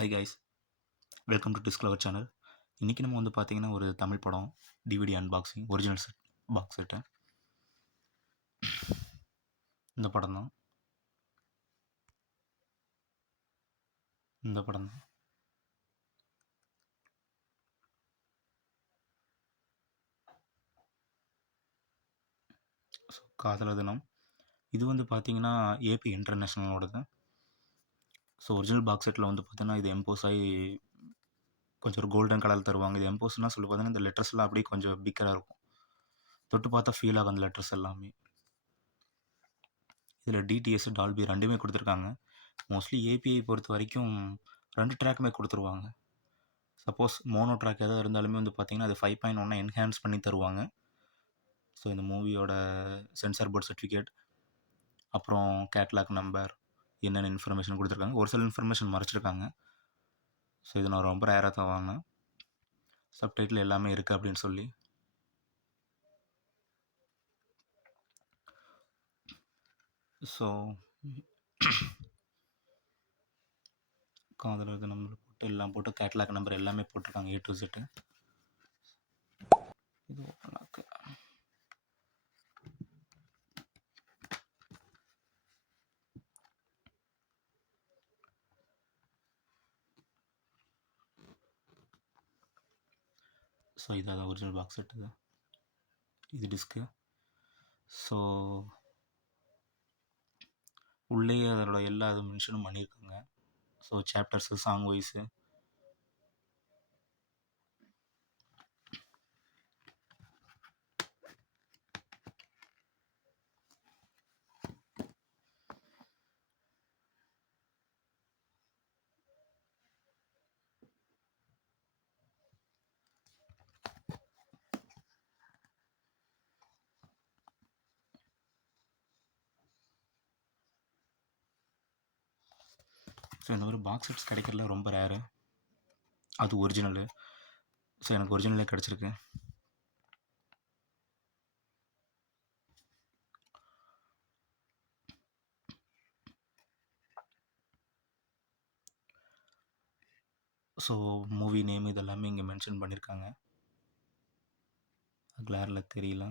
Hi guys, welcome to discover channel. இன்றைக்கி நம்ம வந்து பார்த்தீங்கன்னா ஒரு தமிழ் படம் DVD unboxing original set box set. இந்த படம் தான் இந்த படம் தான் ஸோ காதலர் தினம். இது வந்து பார்த்தீங்கன்னா ஏபி இன்டர்நேஷ்னலோடது. ஸோ ஒரிஜினல் பாக்ஸ் செட்டில் வந்து பார்த்தீங்கன்னா இது எம்போஸ் ஆகி கொஞ்சம் ஒரு கோல்டன் கலர் தருவாங்க. இது எம்போஸ்னால் சொல்லி பார்த்தீங்கன்னா இந்த லெட்டர்ஸ்லாம் அப்படியே கொஞ்சம் பிக்கராக இருக்கும். தொட்டு பார்த்தா ஃபீல் ஆகும் அந்த லெட்டர்ஸ் எல்லாமே. இதில் டிடிஎஸ் டால்பி ரெண்டுமே கொடுத்துருக்காங்க. மோஸ்ட்லி ஏபிஐ பொறுத்த வரைக்கும் 2 ட்ராக்குமே கொடுத்துருவாங்க. சப்போஸ் மோனோ ட்ராக் எதாவது இருந்தாலுமே வந்து பார்த்தீங்கன்னா அது 5.1 என்ஹான்ஸ் பண்ணி தருவாங்க. ஸோ இந்த மூவியோட சென்சார் போர்ட் சர்டிஃபிகேட், அப்புறம் கேட்லாக் நம்பர், என்னென்ன இன்ஃபர்மேஷன் கொடுத்துருக்காங்க. ஒரு சில இன்ஃபர்மேஷன் மறைச்சிருக்காங்க. ஸோ இது நான் ரொம்ப ரேராக தான் வாங்கினேன். சப்டைட்டில் எல்லாமே இருக்குது அப்படின்னு சொல்லி. ஸோ காதலர் தினம் போட்டு எல்லாம் போட்டு கேட்லாக் நம்பர் எல்லாமே போட்டிருக்காங்க A to Z. இது ஓப்பன் ஆக்கு. ஸோ இதான் ஒரிஜினல் பாக்ஸ் செட். இது டிஸ்க்கு. ஸோ உள்ளேயே அதோட எல்லா இது மென்ஷனும் பண்ணியிருக்காங்க. So chapters, song wise, so இந்த மாதிரி பாக்ஸ் செட்ஸ் கிடைக்கிறதுல ரொம்ப ரேரு. அது ஒரிஜினலு. ஸோ எனக்கு ஒரிஜினலே கிடச்சிருக்கு. ஸோ மூவி நேம் இதெல்லாமே இங்கே மென்ஷன் பண்ணியிருக்காங்க. கிளாரில் தெரியல.